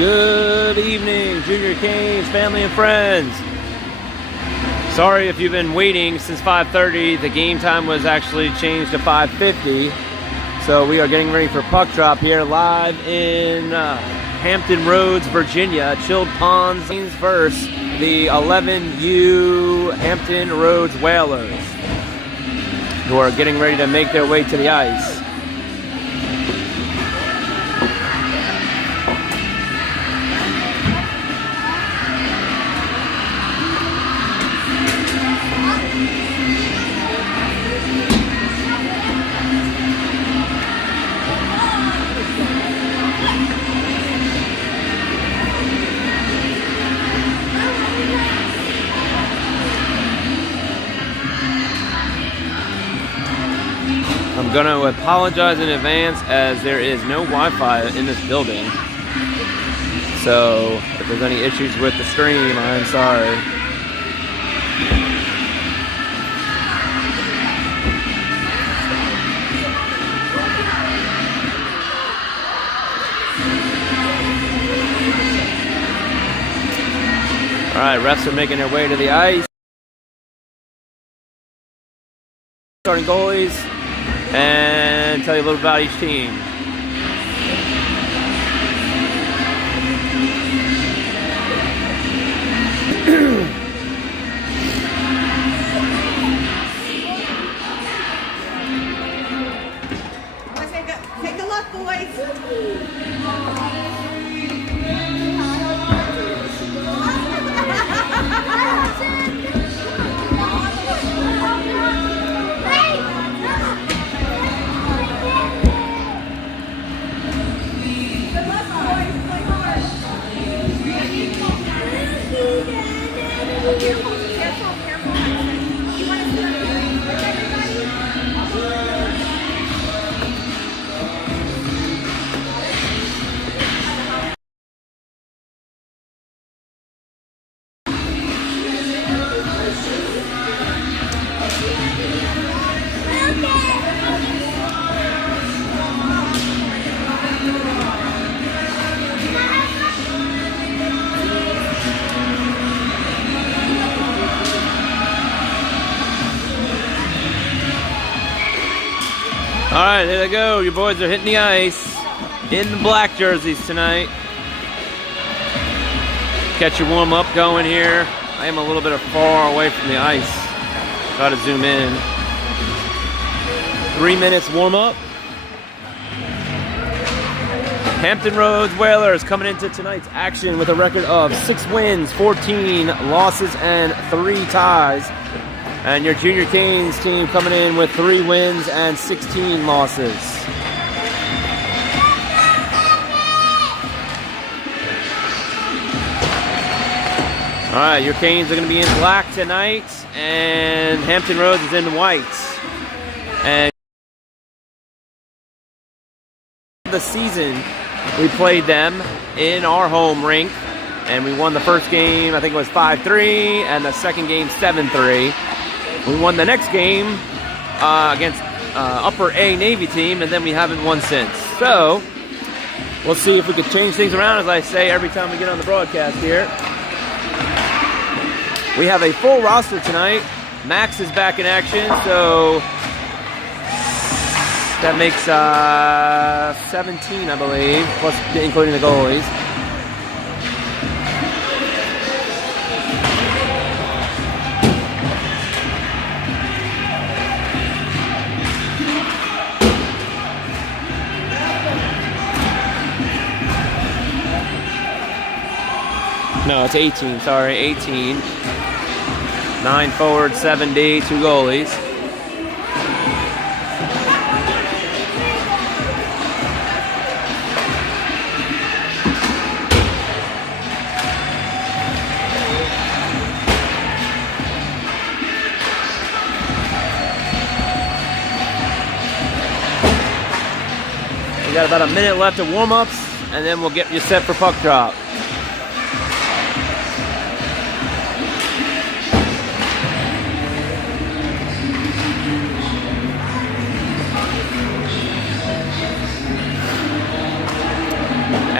Good evening, Junior Canes, family and friends. Sorry if you've been waiting since 5:30. The game time was actually changed to 5:50. So we are getting ready for puck drop here live in Hampton Roads, Virginia. Chilled Ponds versus the 11U Hampton Roads Whalers, who are getting ready to make their way to the ice. I'm going to apologize in advance as there is no Wi-Fi in this building. So if there's any issues with the stream, I'm sorry. All right, refs are making their way to the ice. Starting goalies. And tell you a little about each team. Take a look, boys. All right, there they go. Your boys are hitting the ice in the black jerseys tonight. Get your warm-up going here. I am a little bit far away from the ice. Got to zoom in. 3 minutes warm-up. Hampton Roads Whalers coming into tonight's action with a record of 6 wins, 14 losses, and 3 ties. And your Junior Canes team coming in with 3 wins and 16 losses. All right, your Canes are going to be in black tonight, and Hampton Roads is in white. And the season, we played them in our home rink, and we won the first game, I think it was 5-3, and the second game 7-3. We won the next game against Upper A Navy team, and then we haven't won since. So, we'll see if we can change things around, as I say every time we get on the broadcast here. We have a full roster tonight. Max is back in action, so that makes 17, I believe, plus including the goalies. No, it's 18, sorry, 18. 9 forward, 7 D, 2 goalies. We got about a minute left of warm-ups, and then we'll get you set for puck drop.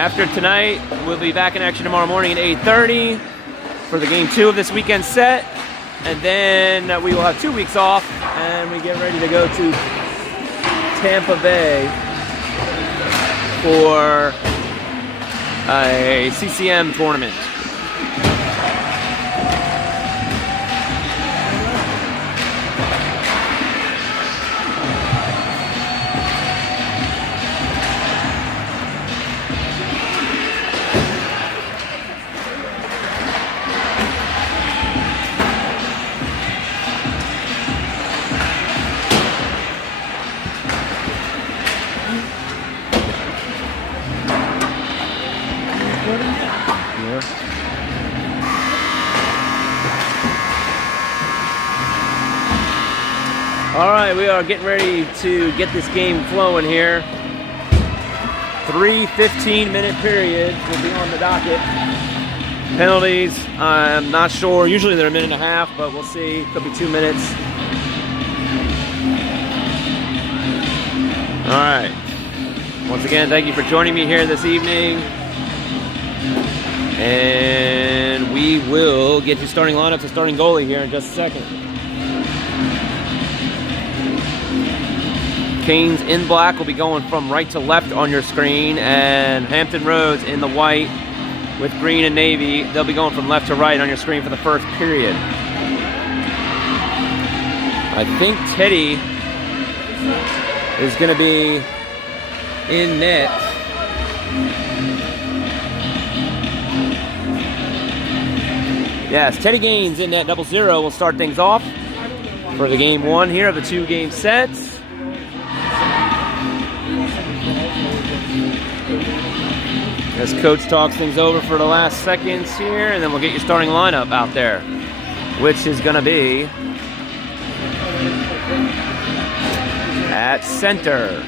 After tonight, we'll be back in action tomorrow morning at 8:30 for the game 2 of this weekend set. And then we will have 2 weeks off, and we get ready to go to Tampa Bay for a CCM tournament. All right, we are getting ready to get this game flowing here. 3 15-minute periods will be on the docket. Penalties, I'm not sure. Usually they're a minute and a half, but we'll see. Could be 2 minutes. All right. Once again, thank you for joining me here this evening. And we will get you starting lineups and starting goalie here in just a second. Canes in black will be going from right to left on your screen, and Hampton Roads in the white with green and navy, they'll be going from left to right on your screen for the first period. I think Teddy is going to be in net. Yes, Teddy Gaines in net, 0-0 will start things off for the game 1 here of the 2-game sets. As coach talks things over for the last seconds here, and then we'll get your starting lineup out there, which is going to be at center,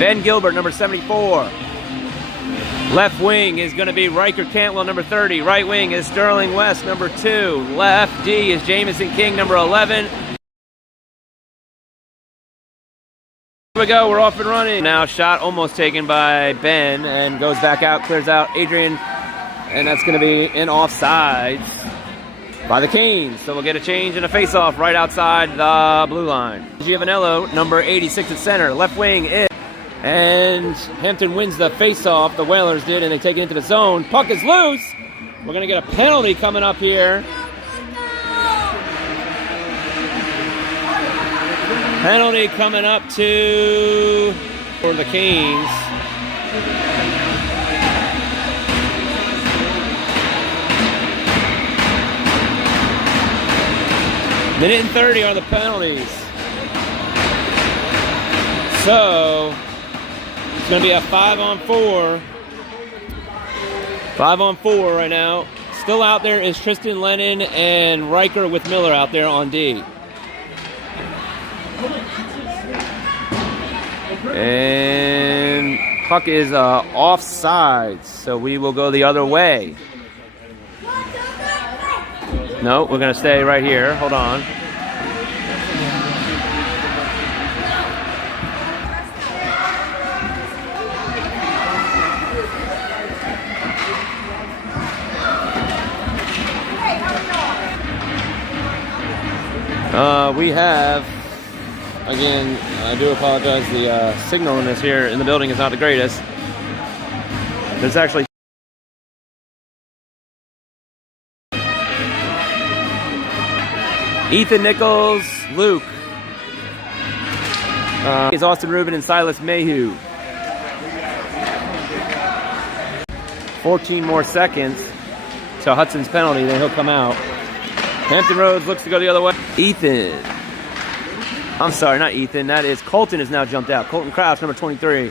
Ben Gilbert, number 74. Left wing is going to be Riker Cantwell, number 30. Right wing is Sterling West, number 2. Left D is Jamison King, number 11. Here we go, we're off and running. Now shot almost taken by Ben and goes back out, clears out Adrian, and that's going to be in offsides by the Canes. So we'll get a change and a face-off right outside the blue line. Giovanello, number 86 at center. Left wing is, and Hampton wins the face-off, the Whalers did, and they take it into the zone. Puck is loose. We're going to get a penalty coming up here. Penalty coming up for the Canes. Minute and 30 are the penalties. So it's going to be a 5-on-4. 5-on-4 right now. Still out there is Tristan Lennon and Riker with Miller out there on D. And puck is offsides, so we will go the other way. No, we're going to stay right here. Hold on. We have, again, I do apologize, the signal in this here in the building is not the greatest. There's actually Ethan Nichols, Luke. Is Austin Rubin and Silas Mayhew. 14 more seconds to Hudson's penalty, then he'll come out. Hampton Roads looks to go the other way. Ethan. I'm sorry, not Ethan. That is Colton has now jumped out. Colton Krause, number 23.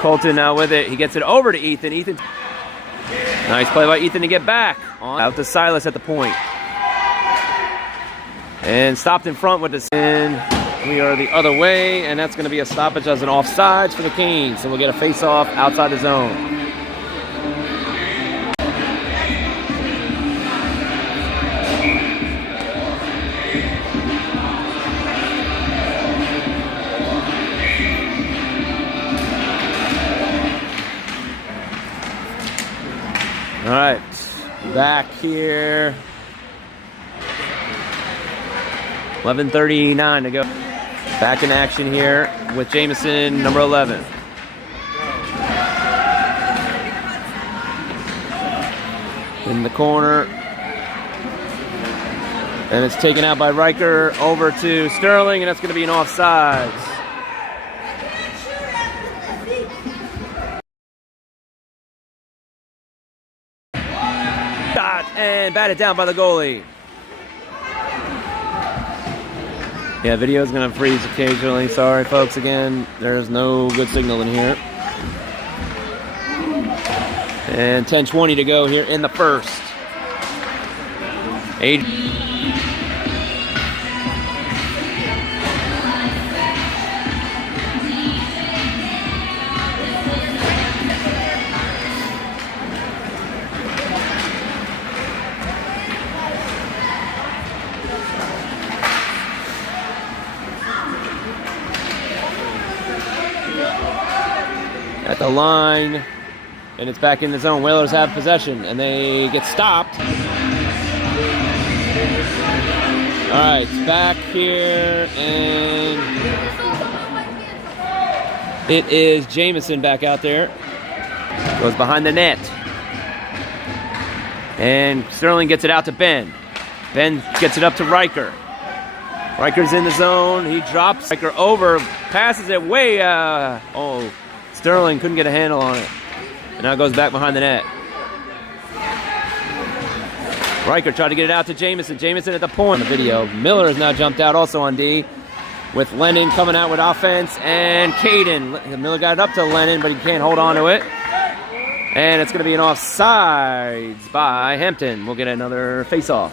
Colton now with it. He gets it over to Ethan. Ethan. Nice play by Ethan to get back. Out to Silas at the point. And stopped in front with the spin. We are the other way, and that's going to be a stoppage as an offsides for the Canes. So we'll get a face-off outside the zone. 11:39 to go. Back in action here with Jamison, number 11. In the corner. And it's taken out by Riker over to Sterling, and that's going to be an offsides. Shot and batted down by the goalie. Yeah, video's going to freeze occasionally. Sorry, folks, again. There's no good signal in here. And 10:20 to go here in the first. At the line, and it's back in the zone. Whalers have possession, and they get stopped. All right, it's back here, and it is Jamison back out there. Goes behind the net. And Sterling gets it out to Ben. Ben gets it up to Riker. Riker's in the zone. He drops Riker over, passes it way, Sterling couldn't get a handle on it. And now it goes back behind the net. Riker tried to get it out to Jamison. Jamison at the point. The video. Miller has now jumped out also on D. With Lennon coming out with offense. And Caden. Miller got it up to Lennon, but he can't hold on to it. And it's going to be an offsides by Hampton. We'll get another face-off.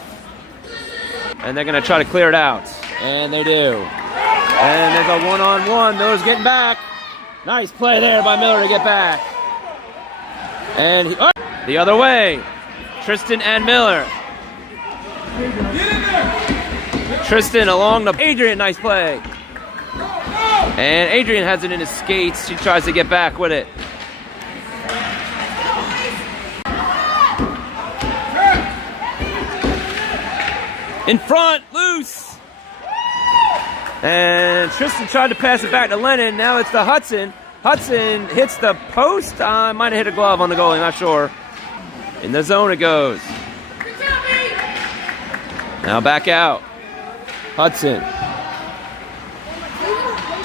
And they're going to try to clear it out. And they do. And there's a one-on-one. Miller's getting back. Nice play there by Miller to get back. And the other way. Tristan and Miller. Tristan along the Adrian, nice play. And Adrian has it in his skates. She tries to get back with it. In front, loose. And Tristan tried to pass it back to Lennon. Now it's to Hudson. Hudson hits the post. Might have hit a glove on the goalie, not sure. In the zone it goes. Now back out. Hudson.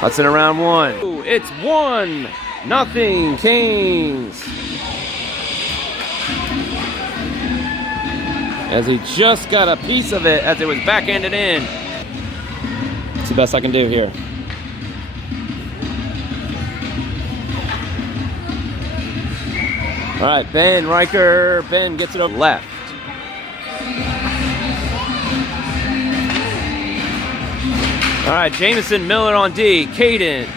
Hudson around one. It's 1-0 Canes. As he just got a piece of it as it was backhanded in. It's the best I can do here. All right, Ben, Riker. Ben gets it over left. All right, Jamison, Miller on D. Caden.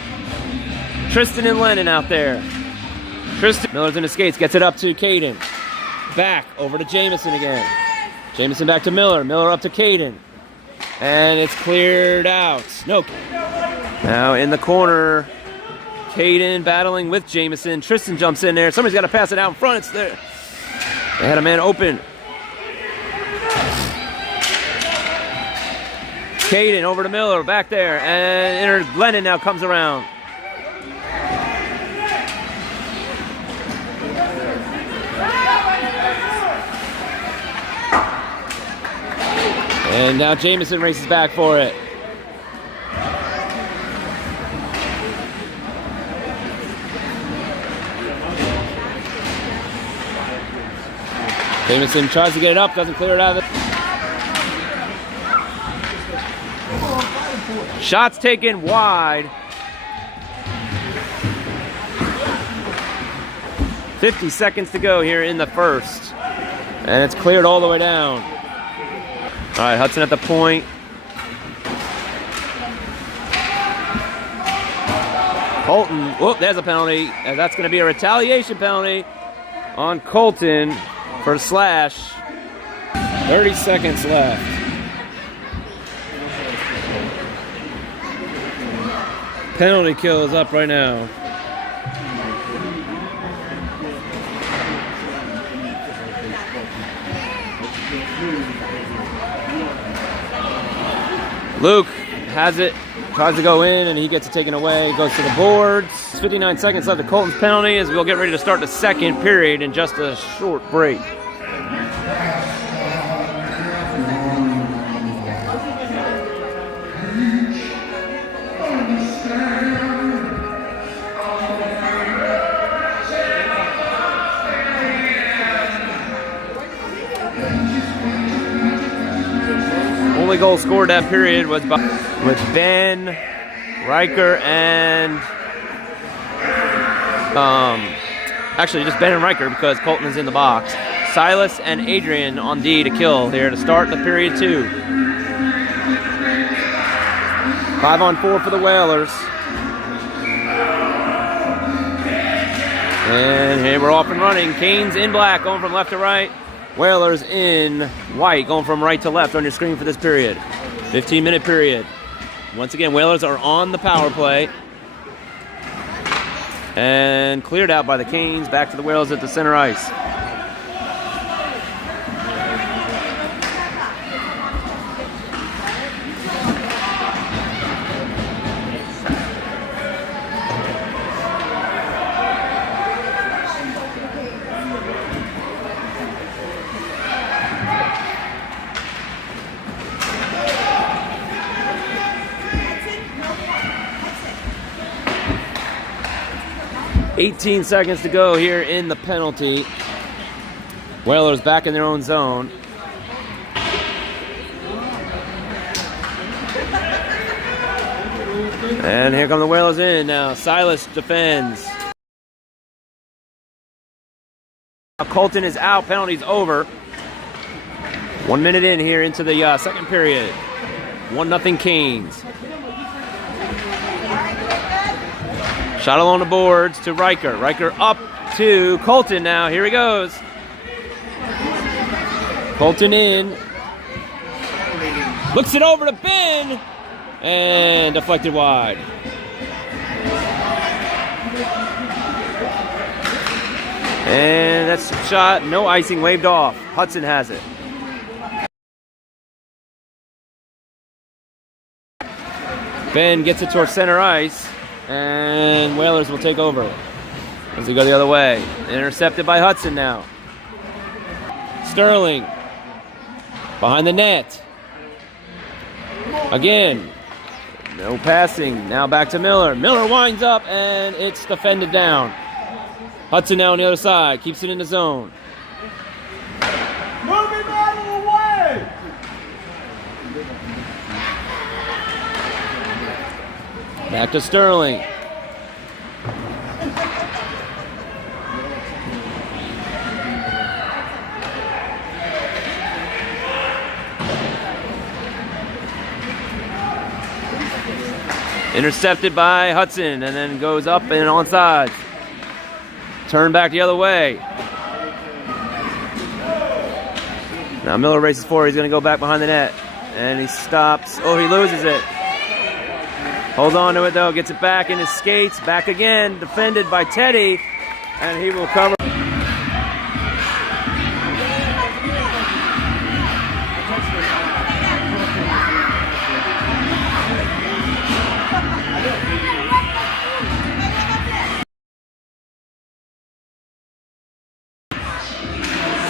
Tristan and Lennon out there. Tristan, Miller's in the skates, gets it up to Caden. Back over to Jamison again. Jamison back to Miller. Miller up to Caden. And it's cleared out. No. Now in the corner, Caden battling with Jamison. Tristan jumps in there. Somebody's got to pass it out in front. It's there. They had a man open. Caden over to Miller, back there. And Lennon now comes around. And now Jamison races back for it. Jamison tries to get it up, doesn't clear it out of it. Shots taken wide. 50 seconds to go here in the first. And it's cleared all the way down. All right, Hudson at the point. Colton, whoop, there's a penalty. And that's going to be a retaliation penalty on Colton for slash. 30 seconds left. Penalty kill is up right now. Luke has it, tries to go in, and he gets it taken away. Goes to the boards. 59 seconds left of Colton's penalty as we'll get ready to start the second period in just a short break. Only goal scored that period was with Ben, Riker, and actually just Ben and Riker because Colton is in the box. Silas and Adrian on D to kill here to start the period 2. 5-on-4 for the Whalers. And here we're off and running. Canes in black, going from left to right. Whalers in white, going from right to left on your screen for this period. 15-minute period. Once again, Whalers are on the power play. And cleared out by the Canes. Back to the Whalers at the center ice. $18 seconds to go here in the penalty. Whalers back in their own zone. And here come the Whalers in now. Silas defends. Colton is out. Penalty's over. 1 minute in here into the second period. 1-0 Canes. Shot along the boards to Riker. Riker up to Colton now. Here he goes. Colton in. Looks it over to Ben. And deflected wide. And that's a shot. No icing, waved off. Hudson has it. Ben gets it towards center ice. And Whalers will take over as they go the other way. Intercepted by Hudson now. Sterling behind the net. Again, no passing. Now back to Miller. Miller winds up and it's defended down. Hudson now on the other side. Keeps it in the zone. Moving out of the way! Back to Sterling. Intercepted by Hudson and then goes up and onside. Turn back the other way. Now Miller races forward. He's going to go back behind the net. And he stops. Oh, he loses it. Holds on to it though, gets it back in his skates, back again, defended by Teddy, and he will cover.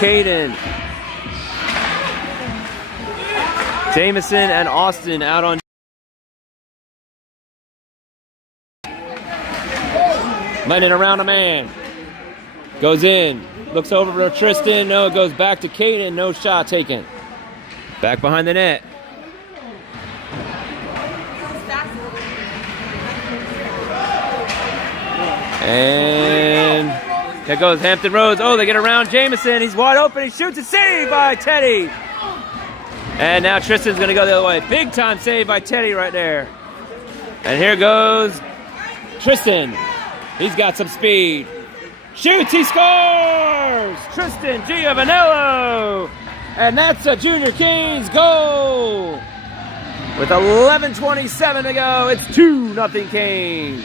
Caden. Jamison and Austin out on. Lennon around a man. Goes in. Looks over for Tristan. No, it goes back to Caden. No shot taken. Back behind the net. And there goes Hampton Roads. Oh, they get around Jamison. He's wide open. He shoots a save by Teddy. And now Tristan's going to go the other way. Big time save by Teddy right there. And here goes Tristan. He's got some speed. Shoots, he scores! Tristan Giovanello! And that's a Junior Canes goal! With 11:27 to go, it's 2-0 Canes.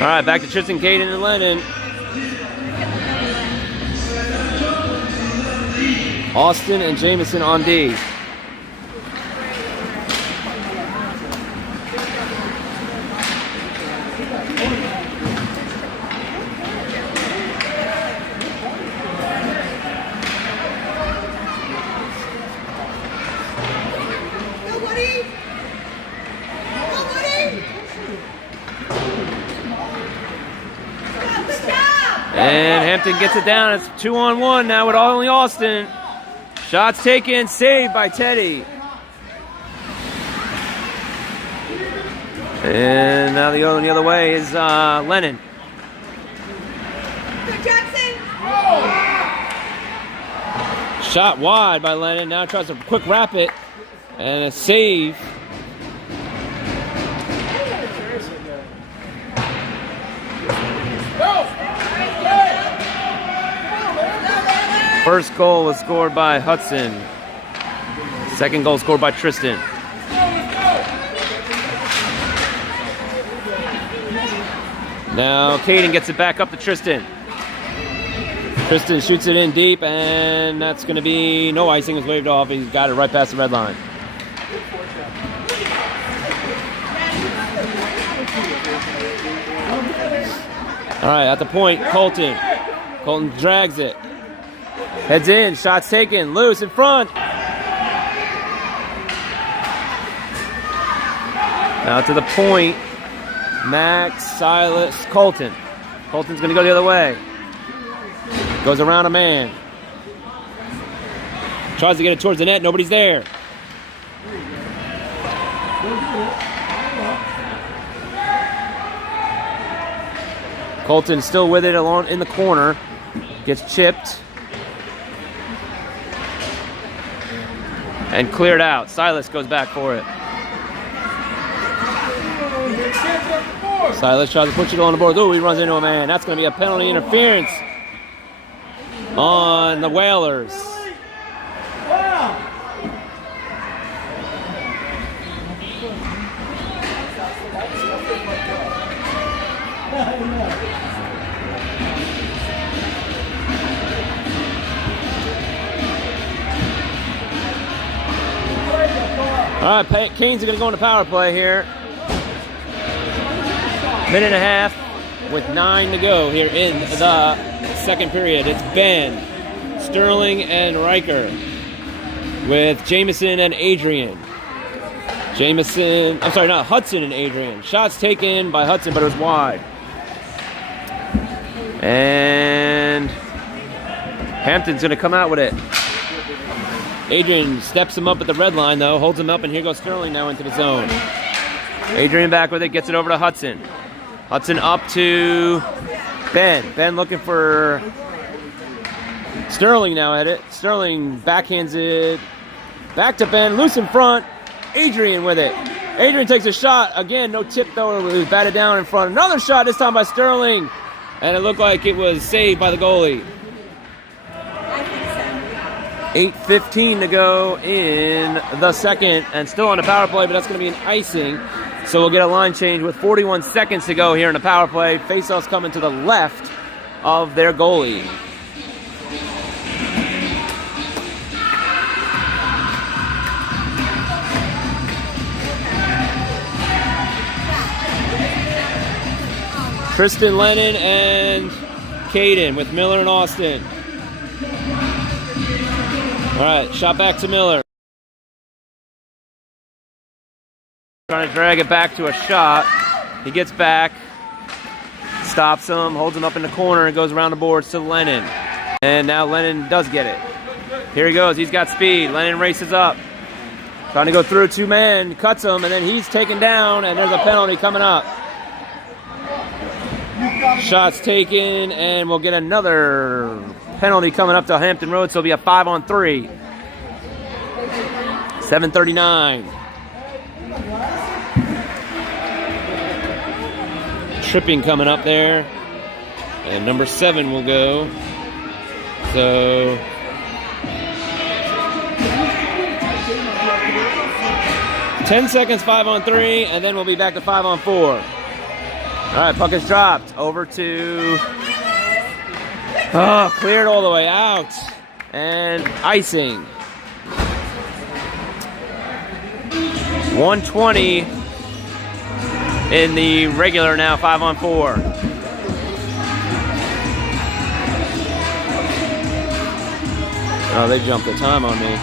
All right, back to Tristan, Caden, and Lennon. Austin and Jamison on D. And Hampton gets it down. It's 2-on-1 now with only Austin. Shots taken, saved by Teddy. And now the other way is Lennon. Jackson. Shot wide by Lennon. Now tries to quick wrap it. And a save. First goal was scored by Hudson. Second goal scored by Tristan. Now Caden gets it back up to Tristan. Tristan shoots it in deep, and that's going to be no icing. Is waved off. He's got it right past the red line. All right, at the point, Colton. Colton drags it. Heads in, shots taken, loose in front. Now to the point, Max, Silas, Colton. Colton's going to go the other way. Goes around a man. Tries to get it towards the net, nobody's there. Colton still with it along in the corner. Gets chipped. And cleared out. Silas goes back for it. Silas tries to push it on the board. Ooh, he runs into a man. That's going to be a penalty interference on the Whalers. All right, Canes are going to go into power play here. Minute and a half with 9 to go here in the second period. It's Ben, Sterling, and Riker with Jamison and Adrian. Hudson and Adrian. Shots taken by Hudson, but it was wide. And Hampton's going to come out with it. Adrian steps him up at the red line, though, holds him up, and here goes Sterling now into the zone. Adrian back with it, gets it over to Hudson. Hudson up to Ben. Ben looking for Sterling now at it. Sterling backhands it back to Ben, loose in front. Adrian with it. Adrian takes a shot. Again, no tip, though. It was batted down in front. Another shot, this time by Sterling. And it looked like it was saved by the goalie. 8:15 to go in the second, and still on the power play, but that's going to be an icing. So we'll get a line change with 41 seconds to go here in the power play. Faceoff's coming to the left of their goalie. Tristan, Lennon, and Caden with Miller and Austin. All right, shot back to Miller. Trying to drag it back to a shot. He gets back, stops him, holds him up in the corner, and goes around the boards to Lennon. And now Lennon does get it. Here he goes. He's got speed. Lennon races up. Trying to go through 2 men, cuts him, and then he's taken down, and there's a penalty coming up. Shots taken, and we'll get another penalty coming up to Hampton Road, so it'll be a 5-on-3. 7:39. Tripping coming up there, and number 7 will go. So 10 seconds, 5-on-3, and then we'll be back to 5-on-4. All right, puck is dropped. Over to... Oh, cleared all the way out. And icing. 120 in the regular now, 5-on-4. Oh, they jumped the time on me.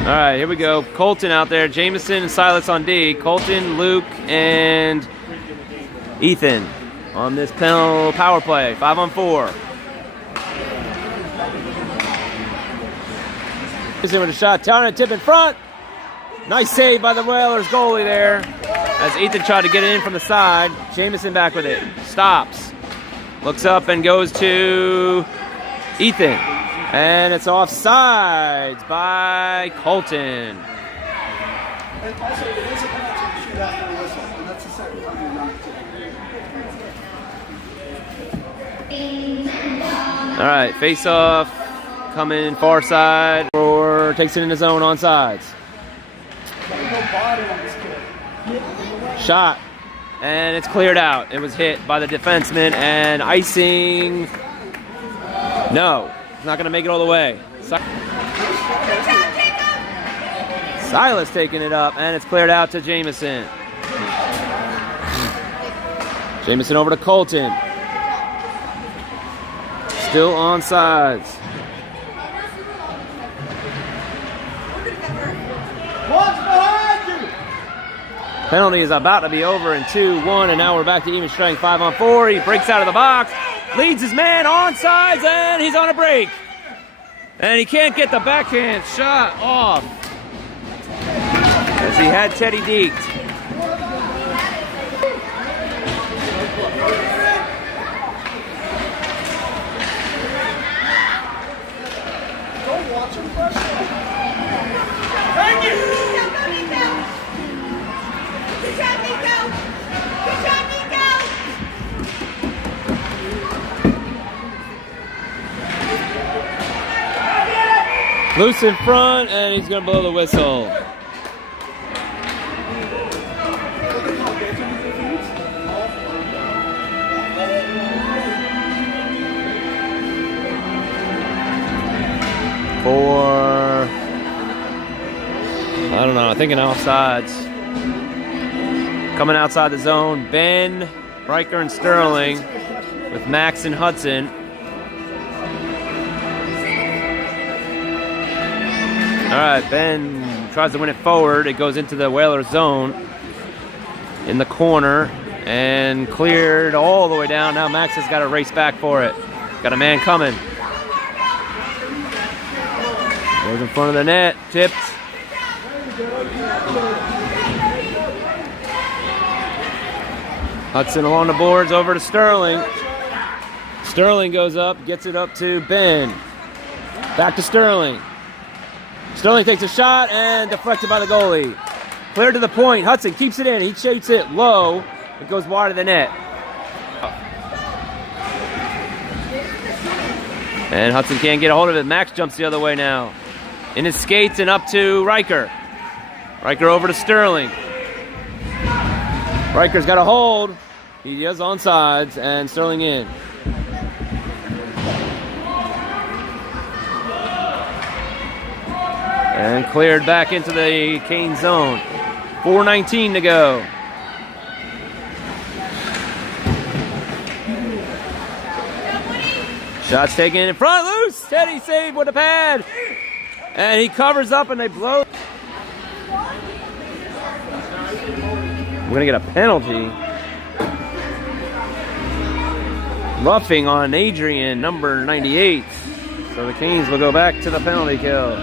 All right, here we go. Colton out there. Jameson and Silas on D. Colton, Luke, and Ethan on this power play. 5-on-4. Jameson with a shot. Turner tip in front. Nice save by the Whalers goalie there. As Ethan tried to get it in from the side. Jameson back with it. Stops. Looks up and goes to Ethan. And it's offsides by Colton. And also, it is a penalty to shoot after the whistle, and that's the second time you're knocked. All right, face off. Coming far side. Or takes it in his own onside. Shot. And it's cleared out. It was hit by the defenseman and icing. No. He's not going to make it all the way. Silas taking it up, and it's cleared out to Jameson. Jameson over to Colton. Still on sides. What's behind you? Penalty is about to be over in 2-1, and now we're back to even strength. 5-on-4. He breaks out of the box. Leads his man on sides, and he's on a break. And he can't get the backhand shot off. As he had Teddy deked. Don't watch him press. Thank you. Go, Nico. Good job, Nico. Good job, Nico. Loose in front, and he's going to blow the whistle. For, I don't know, I think an offsides. Coming outside the zone, Ben, Riker, and Sterling with Max and Hudson. All right, Ben tries to win it forward. It goes into the Whalers zone in the corner and cleared all the way down. Now Max has got to race back for it. Got a man coming. Goes in front of the net, tipped. Hudson along the boards over to Sterling. Sterling goes up, gets it up to Ben. Back to Sterling. Sterling takes a shot and deflected by the goalie. Cleared to the point. Hudson keeps it in. He shoots it low. It goes wide of the net. And Hudson can't get a hold of it. Max jumps the other way now. In his skates and up to Riker. Riker over to Sterling. Riker's got a hold. He is on sides and Sterling in. And cleared back into the Kane zone. 4:19 to go. Shots taken in front, loose. Teddy save with a pad. And he covers up and they blow. We're going to get a penalty. Roughing on Adrian, number 98. So the Canes will go back to the penalty kill.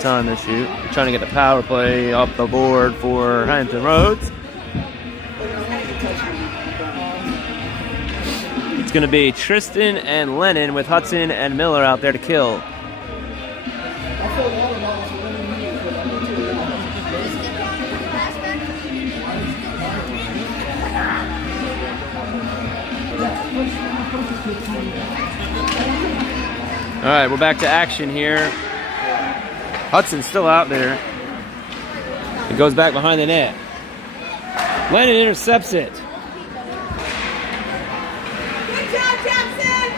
Time to shoot. We're trying to get the power play off the board for Hampton Roads. It's going to be Tristan and Lennon with Hudson and Miller out there to kill. All right, we're back to action here. Hudson's still out there. It goes back behind the net. Lennon intercepts it. Good job, Jackson.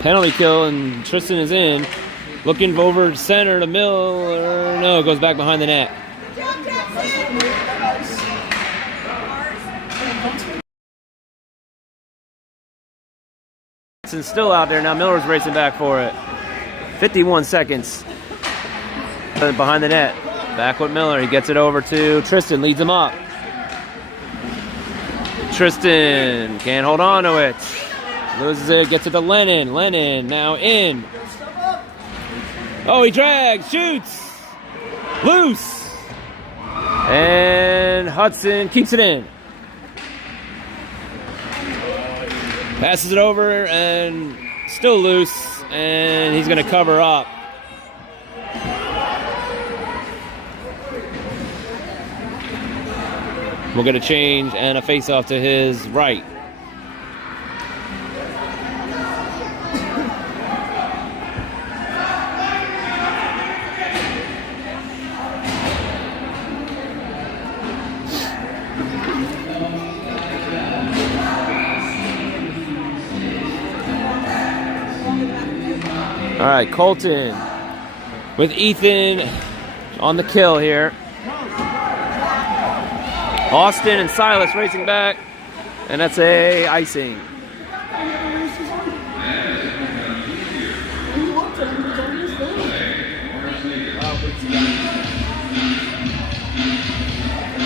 Penalty kill, and Tristan is in. Looking over center to Miller. No, it goes back behind the net. Good job, Jackson. Hudson's still out there. Now Miller's racing back for it. 51 seconds. Behind the net. Back with Miller. He gets it over to Tristan. Leads him up. Tristan can't hold on to it. Loses it. Gets it to Lennon. Lennon now in. Oh, he drags. Shoots. Loose. And Hudson keeps it in. Passes it over and still loose. And he's going to cover up. We'll get a change and a face-off to his right. All right, Colton with Ethan on the kill here. Austin and Silas racing back, and that's a icing.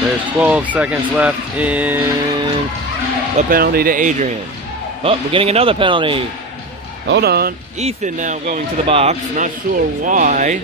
There's 12 seconds left in the penalty to Adrian. Oh, we're getting another penalty. Hold on. Ethan now going to the box. Not sure why.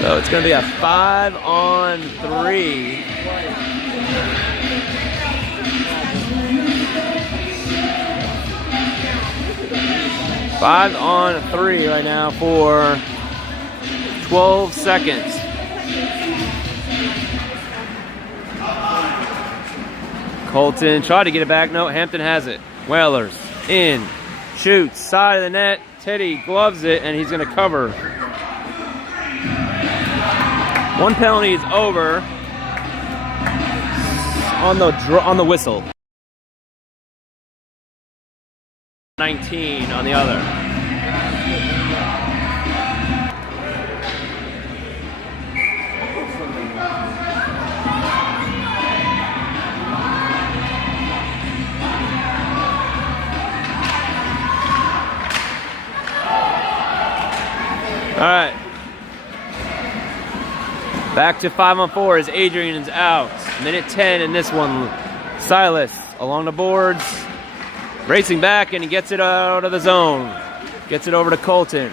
So it's going to be a 5-on-3. Five on 3 right now for 12 seconds. Colton tried to get it back. No, Hampton has it. Whalers in, shoots, side of the net. Teddy gloves it, and he's going to cover. One penalty is over on the whistle. 19 on the other. All right. Back to 5-on-4 as Adrian's out. Minute 10 in this one. Silas along the boards. Racing back, and he gets it out of the zone. Gets it over to Colton.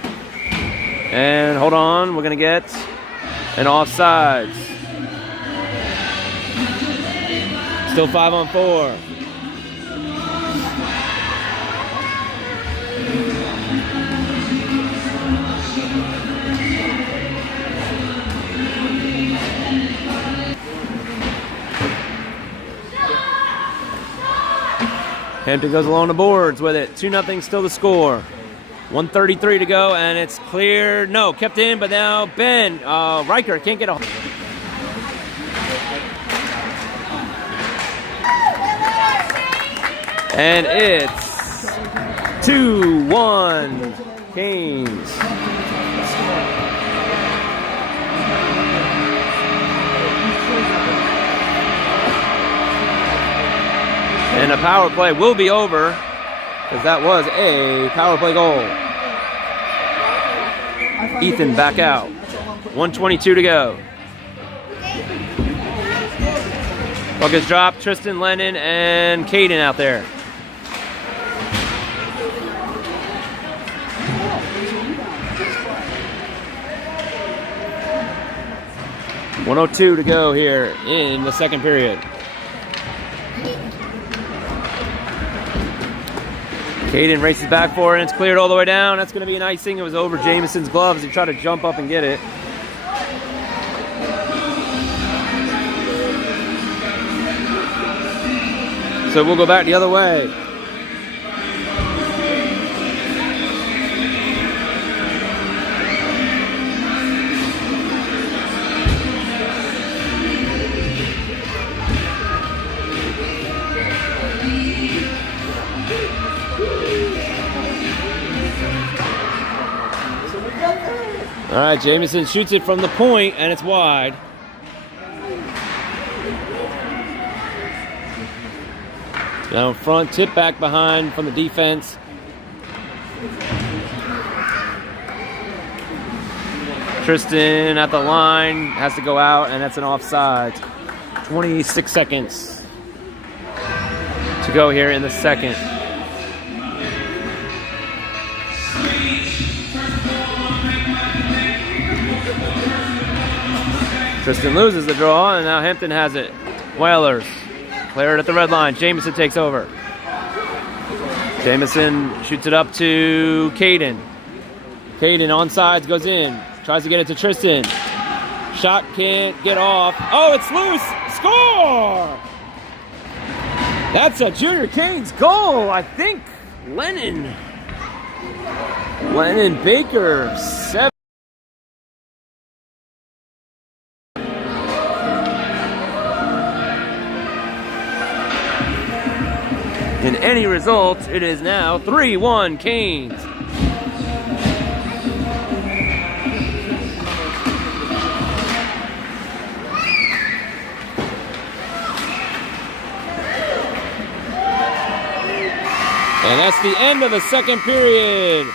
And hold on, we're going to get an offsides. Still 5-on-4. Hampton goes along the boards with it. 2-0 still the score. 1:33 to go, and it's cleared. No, kept in, but now Ben Riker can't get a... And it's 2-1 Canes. And the power play will be over because that was a power play goal. Ethan back out. 1:22 to go. Puck is dropped. Tristan, Lennon, and Caden out there. .102 to go here in the second period. Caden races back for it, and it's cleared all the way down. That's going to be an icing. It was over Jameson's glove as he tried to jump up and get it. So we'll go back the other way. All right, Jameson shoots it from the point, and it's wide. Now in front, tip back behind from the defense. Tristan at the line, has to go out, and that's an offside. 26 seconds to go here in the second. Tristan loses the draw, and now Hampton has it. Whalers clear it at the red line. Jameson takes over. Jameson shoots it up to Caden. Caden on sides, goes in. Tries to get it to Tristan. Shot can't get off. Oh, it's loose. Score! That's a Junior Canes goal. I think Lennon Baker, 7. In any result, it is now 3-1 Canes. And that's the end of the second period.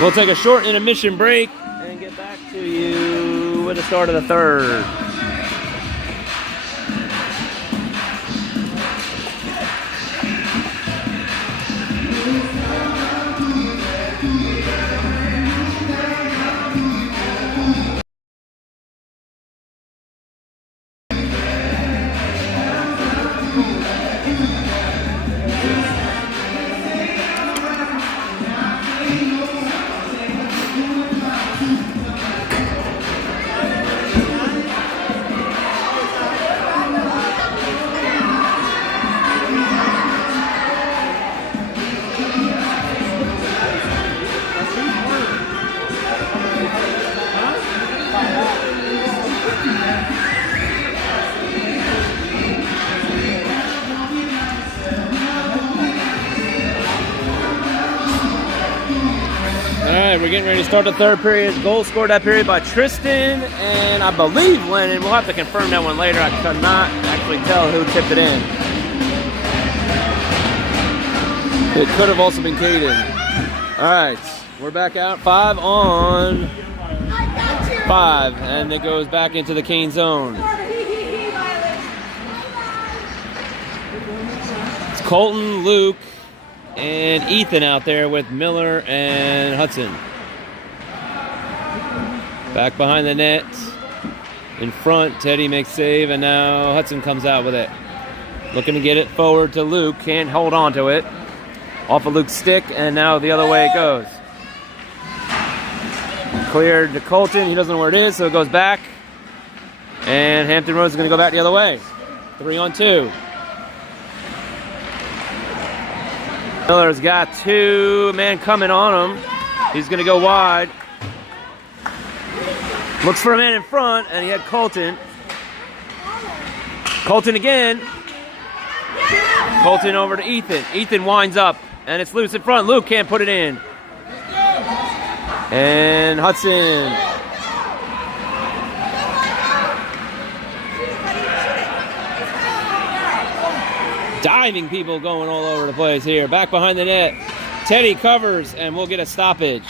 We'll take a short intermission break and get back to you with the start of the third. We're getting ready to start the third period. Goal scored that period by Tristan and I believe Lennon. We'll have to confirm that one later. I could not actually tell who tipped it in. It could have also been Caden. All right, we're back out 5-on-5, and it goes back into the Cane zone. It's Colton, Luke, and Ethan out there with Miller and Hudson. Back behind the net. In front, Teddy makes save, and now Hudson comes out with it. Looking to get it forward to Luke. Can't hold on to it. Off of Luke's stick, and now the other way it goes. Cleared to Colton. He doesn't know where it is, so it goes back. And Hampton Roads is going to go back the other way. 3-on-2. Miller's got two men coming on him. He's going to go wide. Looks for a man in front, and he had Colton. Colton again. Colton over to Ethan. Ethan winds up, and it's loose in front. Luke can't put it in. And Hudson. Diving people going all over the place here. Back behind the net. Teddy covers, and we'll get a stoppage.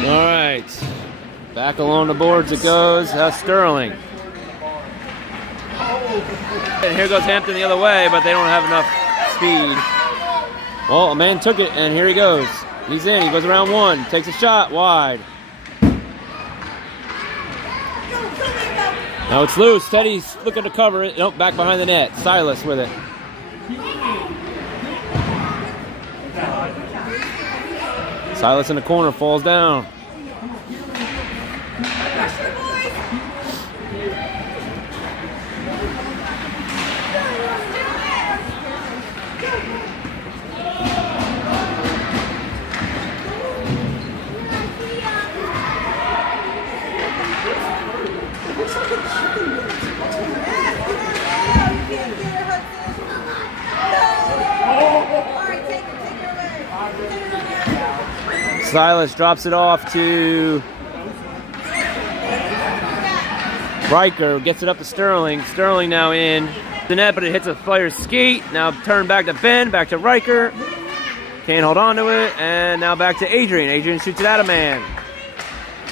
All right, back along the boards it goes. Sterling. And here goes Hampton the other way, but they don't have enough speed. Well, a man took it, and here he goes. He's in. He goes around one. Takes a shot wide. Now it's loose. Teddy's looking to cover it. Nope, back behind the net. Silas with it. Silas in the corner falls down. Silas drops it off to Riker, gets it up to Sterling. Sterling now in the net, but it hits a player's skate. Now turn back to Ben, back to Riker. Can't hold on to it, and now back to Adrian. Adrian shoots it at a man.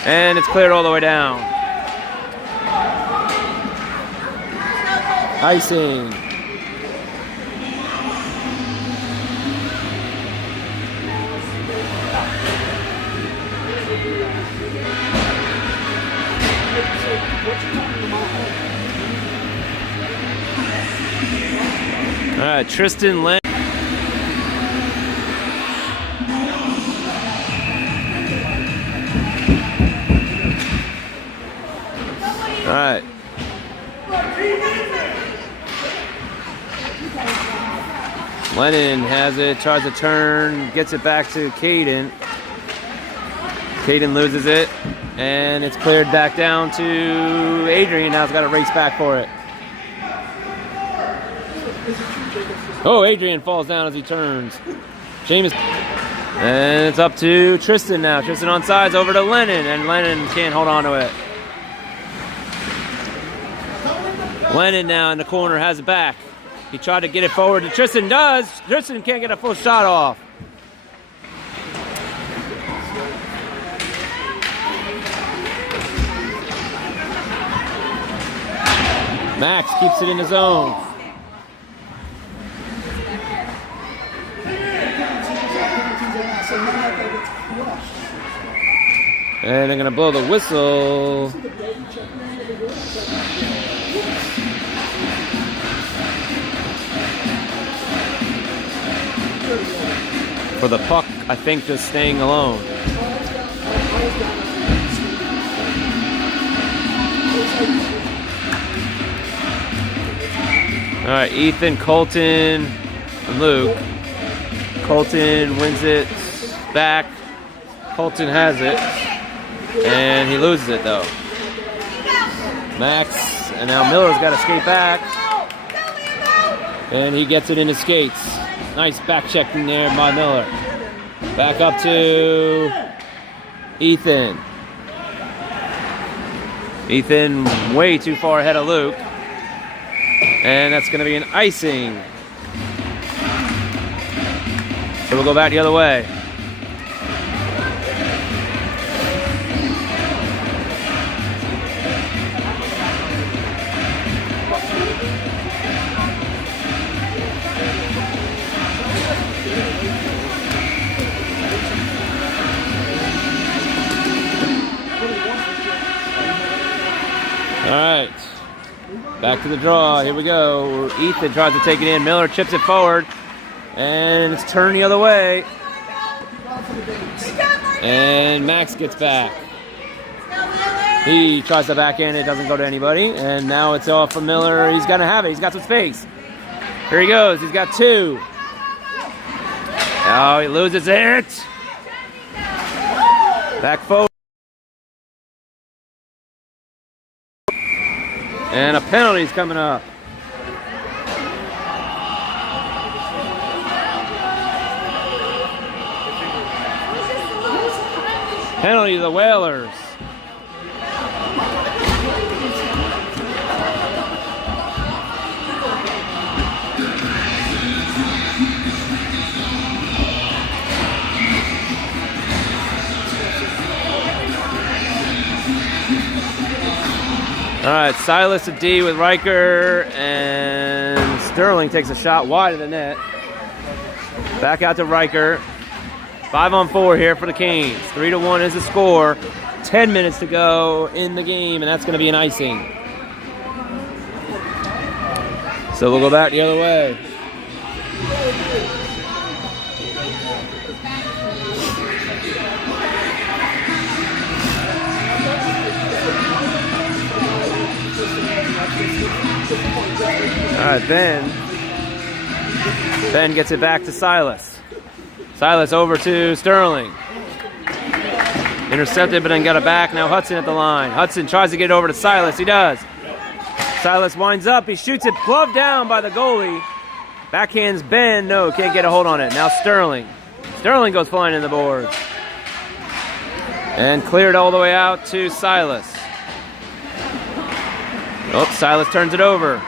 And it's cleared all the way down. Icing. All right, Tristan Lynn. All right. Lennon has it, tries to turn, gets it back to Caden. Caden loses it, and it's cleared back down to Adrian. Now he's got to race back for it. Oh, Adrian falls down as he turns. James, and it's up to Tristan now. Tristan on sides over to Lennon, and Lennon can't hold on to it. Lennon now in the corner has it back. He tried to get it forward to Tristan. Does. Tristan can't get a full shot off. Max keeps it in his zone. And they're going to blow the whistle. For the puck, I think, just staying alone. All right, Ethan, Colton, and Luke. Colton wins it back. Colton has it. And he loses it, though. Max, and now Miller's got to skate back. And he gets it in his skates. Nice back checking there by Miller. Back up to Ethan. Ethan way too far ahead of Luke. And that's going to be an icing. So we'll go back the other way. All right, back to the draw. Here we go. Ethan tries to take it in. Miller chips it forward, and it's turned the other way. for the days. Good job, Mark. And Max gets back. Go, Miller. He tries to back in. It doesn't go to anybody. And now it's off for Miller. He's going to have it. He's got some space. Here he goes. He's got two. Oh, he loses it. Back forward. And a penalty's coming up. Penalty to the Whalers. All right, Silas a D with Riker, and Sterling takes a shot wide of the net. Back out to Riker. 5-on-4 here for the Canes. 3-1 is the score. 10 minutes to go in the game, and that's going to be an icing. So we'll go back the other way. All right, Ben gets it back to Silas. Silas over to Sterling. Intercepted, but then got it back. Now Hudson at the line. Hudson tries to get over to Silas. He does. Silas winds up. He shoots it gloved down by the goalie. Backhands Ben. No, can't get a hold on it. Now Sterling. Sterling goes flying in the boards. And cleared all the way out to Silas. Oh, Silas turns it over.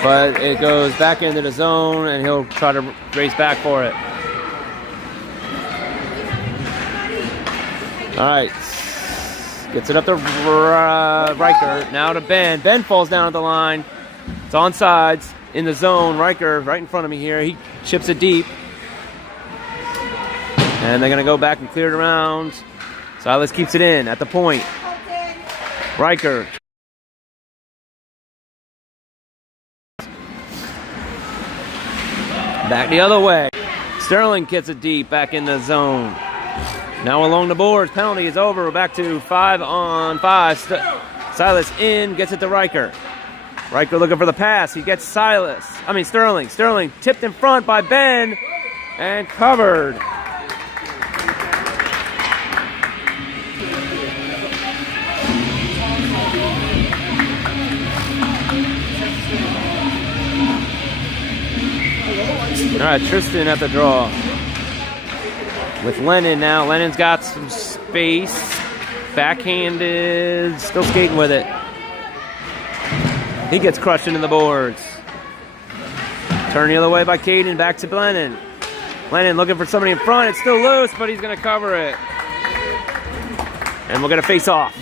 But it goes back into the zone, and he'll try to race back for it. All right. Gets it up to Riker. Now to Ben. Ben falls down at the line. It's on sides in the zone. Riker right in front of me here. He chips it deep. And they're going to go back and clear it around. Silas keeps it in at the point. Riker. Back the other way. Sterling gets it deep back in the zone. Now along the boards. Penalty is over. We're back to 5-on-5. Silas in. Gets it to Riker. Riker looking for the pass. He gets Sterling. Sterling tipped in front by Ben. And covered. All right, Tristan at the draw. With Lennon now. Lennon's got some space. Backhanded. Still skating with it. He gets crushed into the boards. Turned the other way by Caden. Back to Lennon. Lennon looking for somebody in front. It's still loose, but he's going to cover it. And we're going to face off.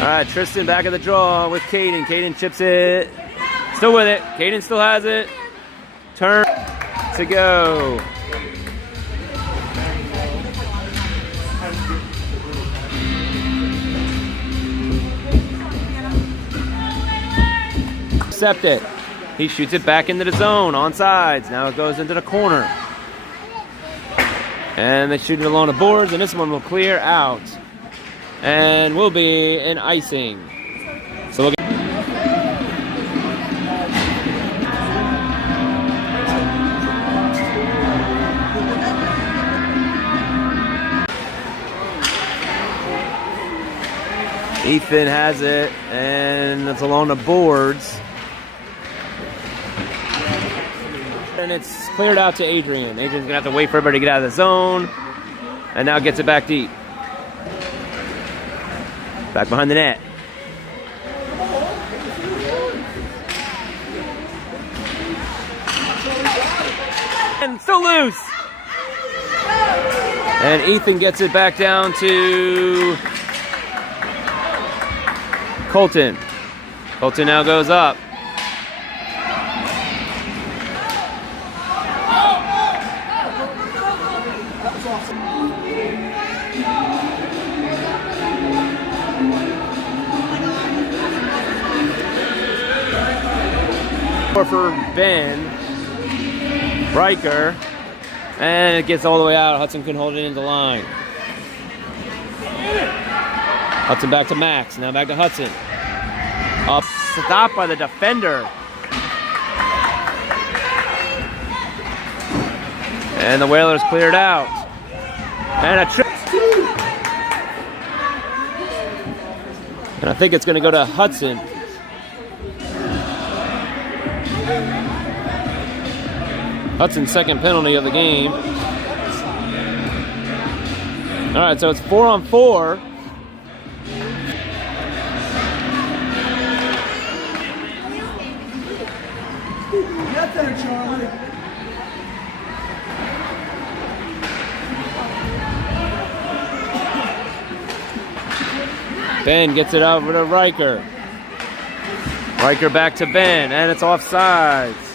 All right, Tristan back at the draw with Caden. Caden chips it. Still with it. Caden still has it. Turn to go. Accept it. He shoots it back into the zone on sides. Now it goes into the corner. And they shoot it along the boards, and this one will clear out. And will be an icing. So we'll get Ethan has it, and it's along the boards. And it's cleared out to Adrian. Adrian's gonna have to wait for everybody to get out of the zone. And now gets it back deep. Back behind the net. And still loose. And Ethan gets it back down to Colton. Colton now goes up. 4 for Ben. Riker. And it gets all the way out. Hudson couldn't hold it into the line. Hudson back to Max. Now back to Hudson. Up, stopped by the defender. And the Whalers cleared out. And a trip. And I think it's going to go to Hudson. Hudson's second penalty of the game. All right, so it's 4 on 4. Get there, Charlie. Ben gets it over to Riker. Riker back to Ben, and it's offsides.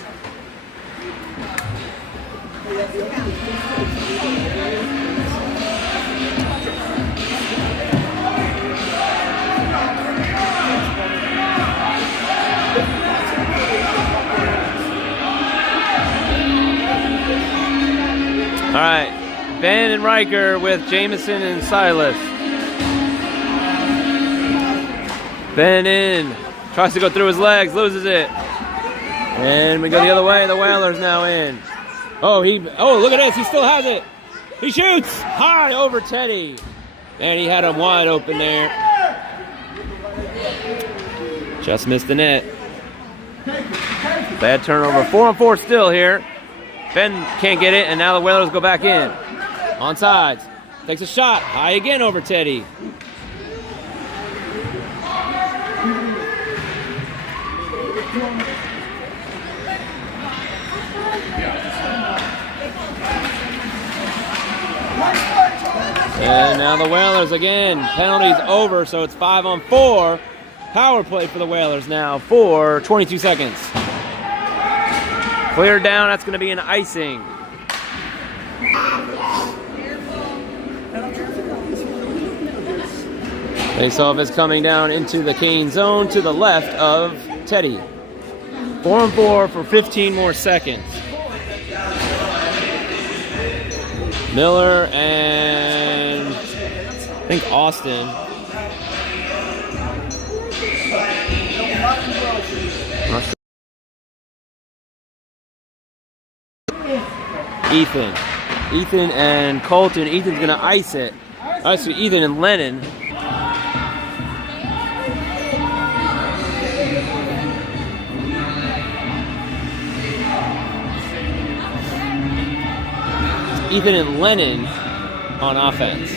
All right, Ben and Riker with Jameson and Silas. Ben in, tries to go through his legs, loses it. And we go the other way, the Whalers now in. Oh, look at this, he still has it. He shoots high over Teddy. And he had him wide open there. Just missed the net. Bad turnover, 4 on 4 still here. Ben can't get it, and now the Whalers go back in. Onside, takes a shot, high again over Teddy. And now the Whalers again. Penalties over, so it's 5 on 4. Power play for the Whalers now for 22 seconds. Cleared down, that's going to be an icing. Face-off is coming down into the Kane zone to the left of Teddy. 4 on 4 for 15 more seconds. Miller and I think Austin. Ethan and Colton. Ethan's gonna ice it. So Ethan and Lennon. Ethan and Lennon on offense.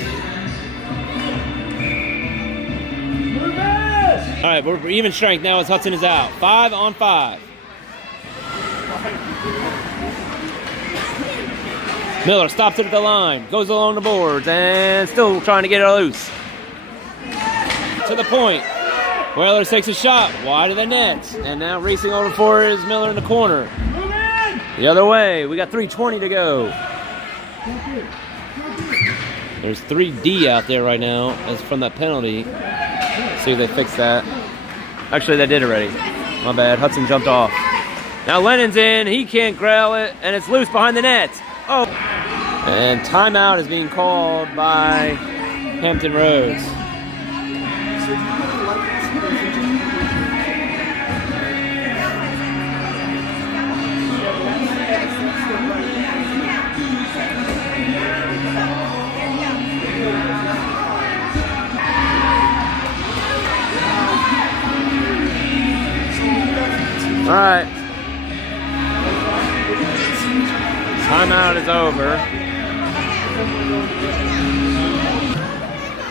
All right, we're even strength now as Hudson is out. 5 on 5. Miller stops it at the line, goes along the boards, and still trying to get it loose. To the point. Whalers takes a shot wide of the net, and now racing over for is Miller in the corner. The other way, we got 3:20 to go. There's 3D out there right now as from that penalty. See if they fix that. Actually, they did already. My bad. Hudson jumped off. Now Lennon's in. He can't grab it, and it's loose behind the net. Oh. And timeout is being called by Hampton Roads. All right. Timeout is over.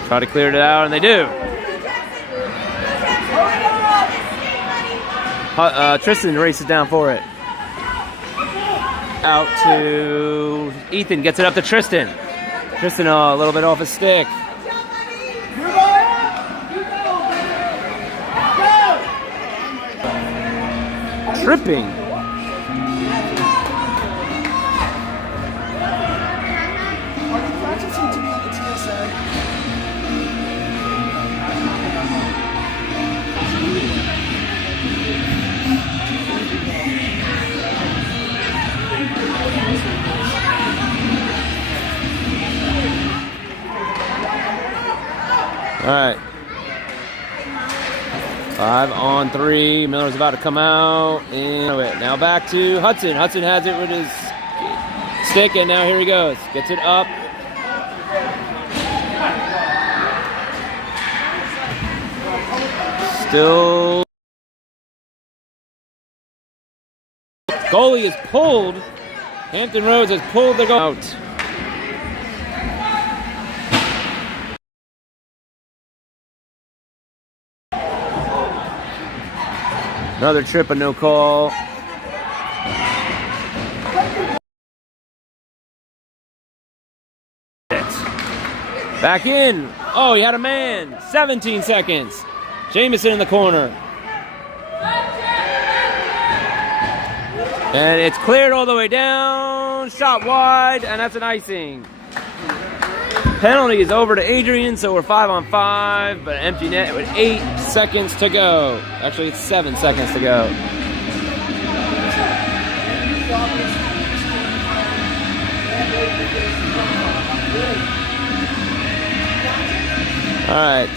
Try to clear it out, and they do. Tristan races down for it. Out to Ethan, gets it up to Tristan. Tristan a little bit off his stick. Tripping. right. 5 on 3. Miller's about to come out. And now back to Hudson. Hudson has it with his stick, and now here he goes. Gets it up. Still. Goalie is pulled. Hampton Roads has pulled the goal out. Another trip, a no call. Back in. Oh, he had a man. 17 seconds. Jamison in the corner. And it's cleared all the way down. Shot wide, and that's an icing. Penalty is over to Adrian, so we're 5 on 5, but empty net with 8 seconds to go. Actually, it's 7 seconds to go. All right.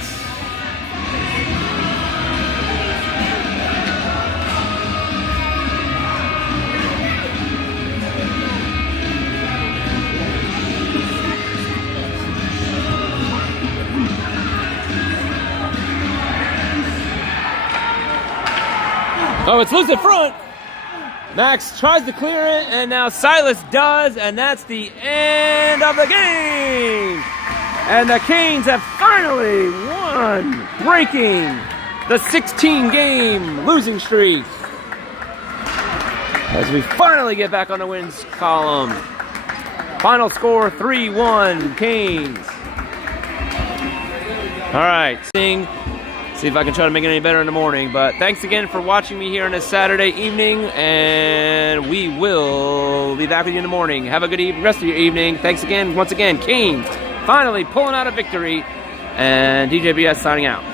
Oh, it's loose in front. Max tries to clear it, and now Silas does, and that's the end of the game. And the Canes have finally won, breaking the 16-game losing streak. As we finally get back on the wins column. Final score, 3-1 Canes. All right, see if I can try to make it any better in the morning. But thanks again for watching me here on this Saturday evening, and we will be back with you in the morning. Have a good rest of your evening. Thanks again, once again, Canes finally pulling out a victory, and DJBS signing out.